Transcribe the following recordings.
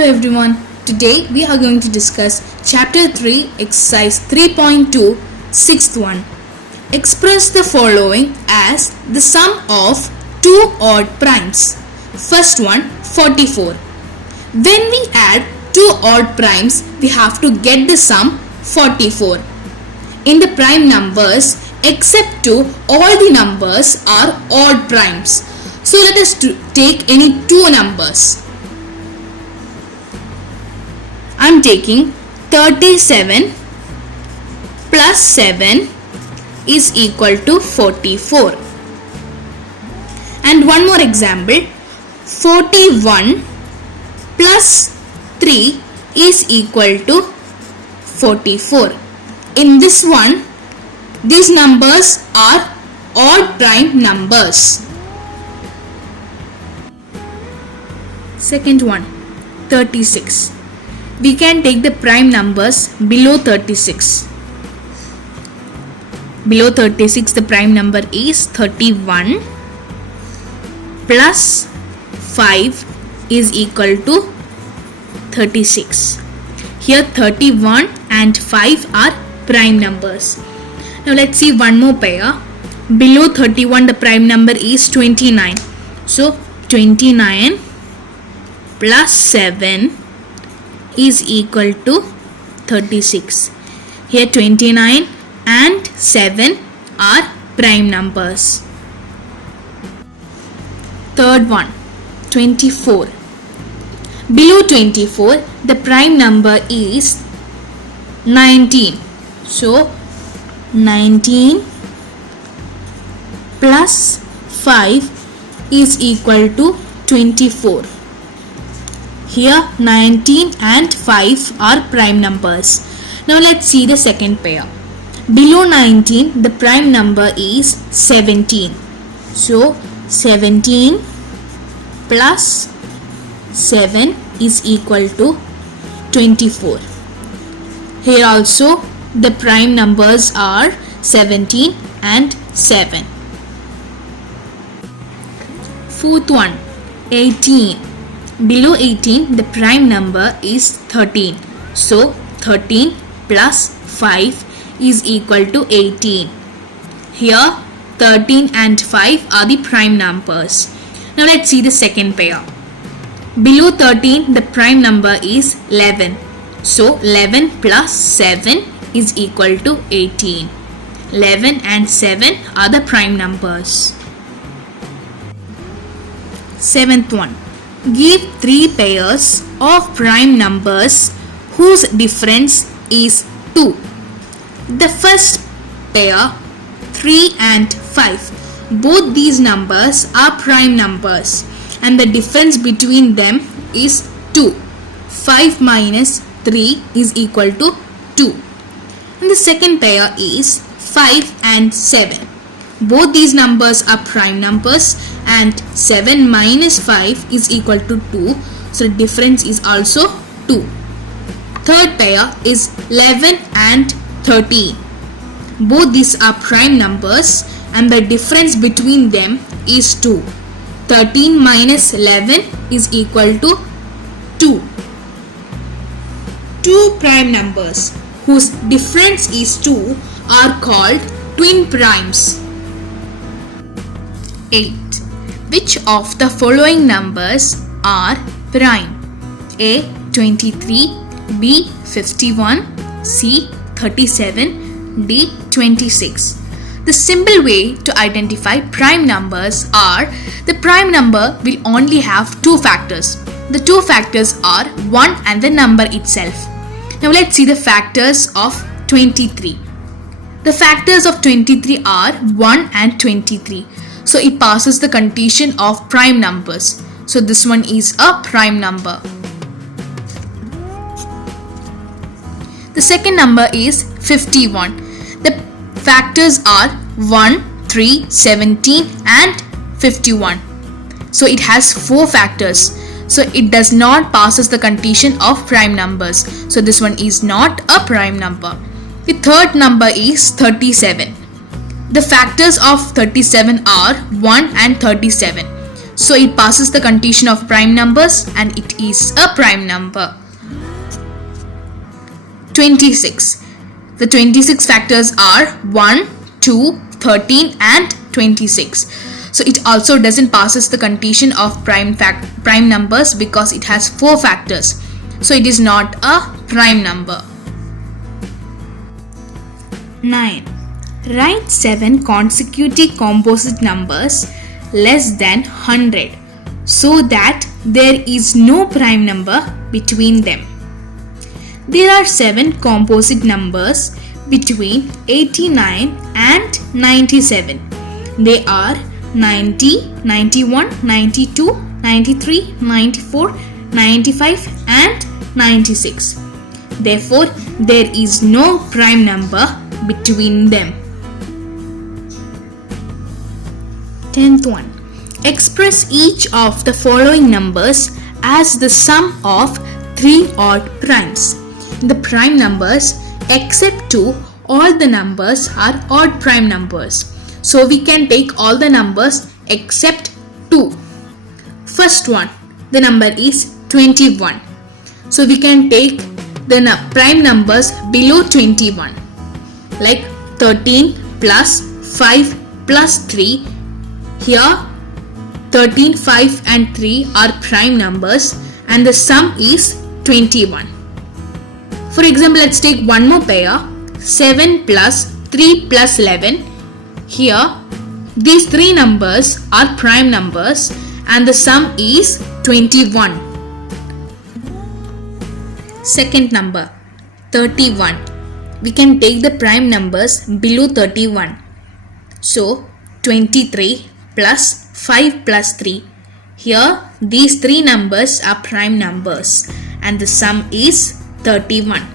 Hello everyone. Today we are going to discuss Chapter 3, Exercise 3.2, Sixth one. Express the following as the sum of two odd primes. First one, 44. When we add two odd primes, we have to get the sum 44. In the prime numbers, except 2, all the numbers are odd primes. So let us take any two numbers. I am taking 37 plus 7 is equal to 44. And one more example, 41 plus 3 is equal to 44. In this one, these numbers are odd prime numbers. Second one, 36. We can take the prime numbers below 36. Below 36, the prime number is 31 plus 5 is equal to 36. Here 31 and 5 are prime numbers. Now let's see one more pair. Below 31, the prime number is 29. So 29 plus 7 is equal to 36. Here 29 and 7 are prime numbers. Third one, 24. Below 24, the prime number is 19. So 19 plus 5 is equal to 24. Here 19 and 5 are prime numbers. Now let's see the second pair. Below 19, the prime number is 17. So 17 plus 7 is equal to 24. Here also the prime numbers are 17 and 7. Fourth one, 18. Below 18, the prime number is 13. So 13 plus 5 is equal to 18. Here 13 and 5 are the prime numbers. Now let's see the second pair. Below 13, the prime number is 11. So 11 plus 7 is equal to 18. 11 and 7 are the prime numbers. Seventh one. Give three pairs of prime numbers whose difference is 2. The first pair, 3 and 5. Both these numbers are prime numbers and the difference between them is 2. 5 minus 3 is equal to 2. And the second pair is 5 and 7. Both these numbers are prime numbers and 7 minus 5 is equal to 2. So the difference is also 2. Third pair is 11 and 13. Both these are prime numbers and the difference between them is 2. 13 minus 11 is equal to 2. Two prime numbers whose difference is 2 are called twin primes. 8. Which of the following numbers are prime? A. 23, B. 51, C. 37, D. 26. The simple way to identify prime numbers are the prime number will only have two factors. The two factors are 1 and the number itself. Now let's see the factors of 23. The factors of 23 are 1 and 23. So it passes the condition of prime numbers. So this one is a prime number. The second number is 51. The factors are 1, 3, 17 and 51. So it has four factors. So it does not passes the condition of prime numbers. So this one is not a prime number. The third number is 37. The factors of 37 are 1 and 37. So it passes the condition of prime numbers and it is a prime number. 26. The 26 factors are 1, 2, 13 and 26. So it also doesn't passes the condition of prime numbers because it has 4 factors. So it is not a prime number. 9. Write 7 consecutive composite numbers less than 100 so that there is no prime number between them. There are 7 composite numbers between 89 and 97. They are 90, 91, 92, 93, 94, 95 and 96. Therefore, there is no prime number between them. 10th one. Express each of the following numbers as the sum of 3 odd primes. The prime numbers except 2, all the numbers are odd prime numbers. So we can take all the numbers except 2. First one, the number is 21. So we can take the prime numbers below 21 like 13 plus 5 plus 3. Here 13, 5 and 3 are prime numbers and the sum is 21. For example, let's take one more pair, 7 plus 3 plus 11. Here, these 3 numbers are prime numbers and the sum is 21. Second number, 31. We can take the prime numbers below 31. So, 23 plus 5 plus 3. Here, these 3 numbers are prime numbers and the sum is 31.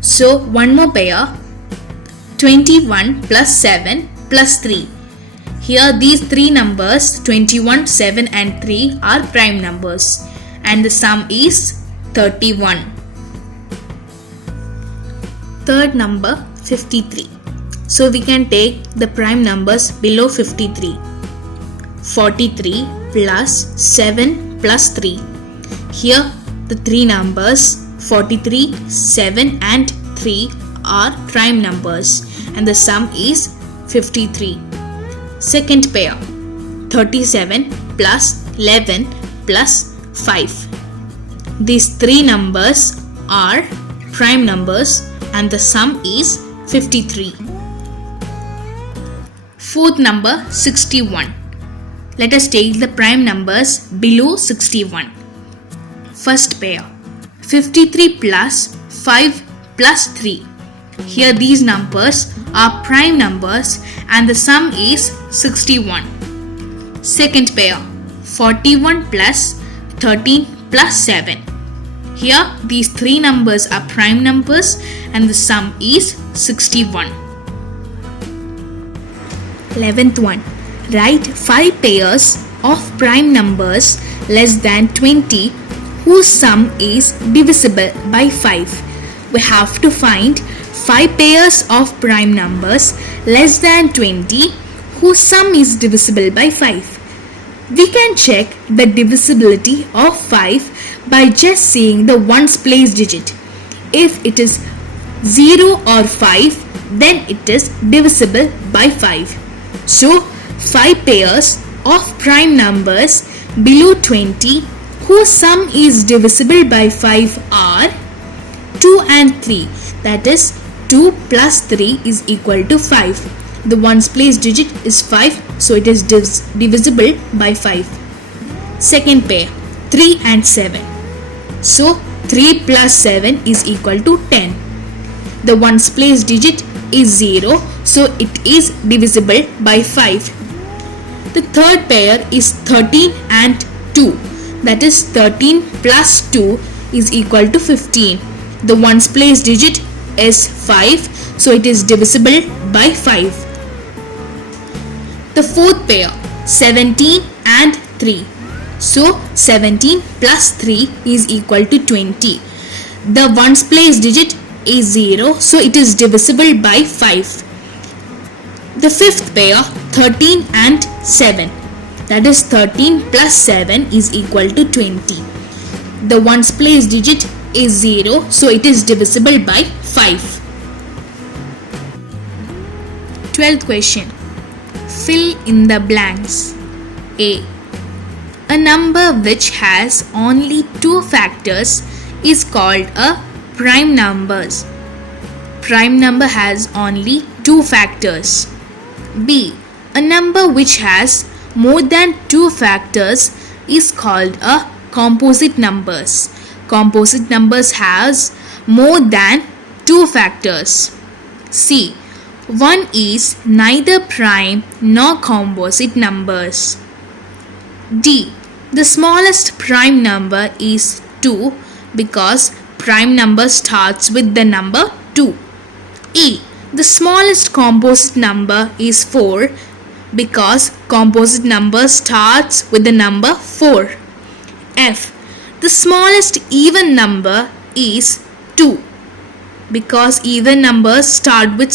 So one more pair, 21 plus 7 plus 3. Here these 3 numbers 21, 7 and 3 are prime numbers and the sum is 31. Third number, 53. So we can take the prime numbers below 53. 43 plus 7 plus 3. Here the 3 numbers 43, 7 and 3 are prime numbers and the sum is 53. Second pair, 37 plus 11 plus 5. These 3 numbers are prime numbers and the sum is 53. Fourth number, 61. Let us take the prime numbers below 61. First pair, 53 plus 5 plus 3. Here these numbers are prime numbers and the sum is 61. Second pair, 41 plus 13 plus 7. Here these 3 numbers are prime numbers and the sum is 61. 11th one. Write 5 pairs of prime numbers less than 20 whose sum is divisible by 5. We have to find 5 pairs of prime numbers less than 20 whose sum is divisible by 5. We can check the divisibility of 5 by just seeing the ones place digit. If it is 0 or 5, then it is divisible by 5. So 5 pairs of prime numbers below 20 whose sum is divisible by 5 are 2 and 3. That is 2 plus 3 is equal to 5. The ones place digit is 5, so it is divisible by 5. Second pair, 3 and 7. So 3 plus 7 is equal to 10. The ones place digit is 0, so it is divisible by 5. The third pair is 13 and 2. That is 13 plus 2 is equal to 15. The ones place digit is 5, so it is divisible by 5. The fourth pair, 17 and 3. So 17 plus 3 is equal to 20. The ones place digit is 0, so it is divisible by 5. The fifth pair, 13 and 7. that is 13 plus 7 is equal to 20. The ones place digit is 0, so it is divisible by 5. 12th question. Fill in the blanks. A. A number which has only two factors is called a prime number. Prime number has only two factors. B. A number which has more than two factors is called a composite numbers. Composite numbers has more than two factors. C. 1 is neither prime nor composite numbers. D. The smallest prime number is 2 because prime number starts with the number 2. E. The smallest composite number is 4 because composite number starts with the number 4. F. The smallest even number is 2 because even numbers start with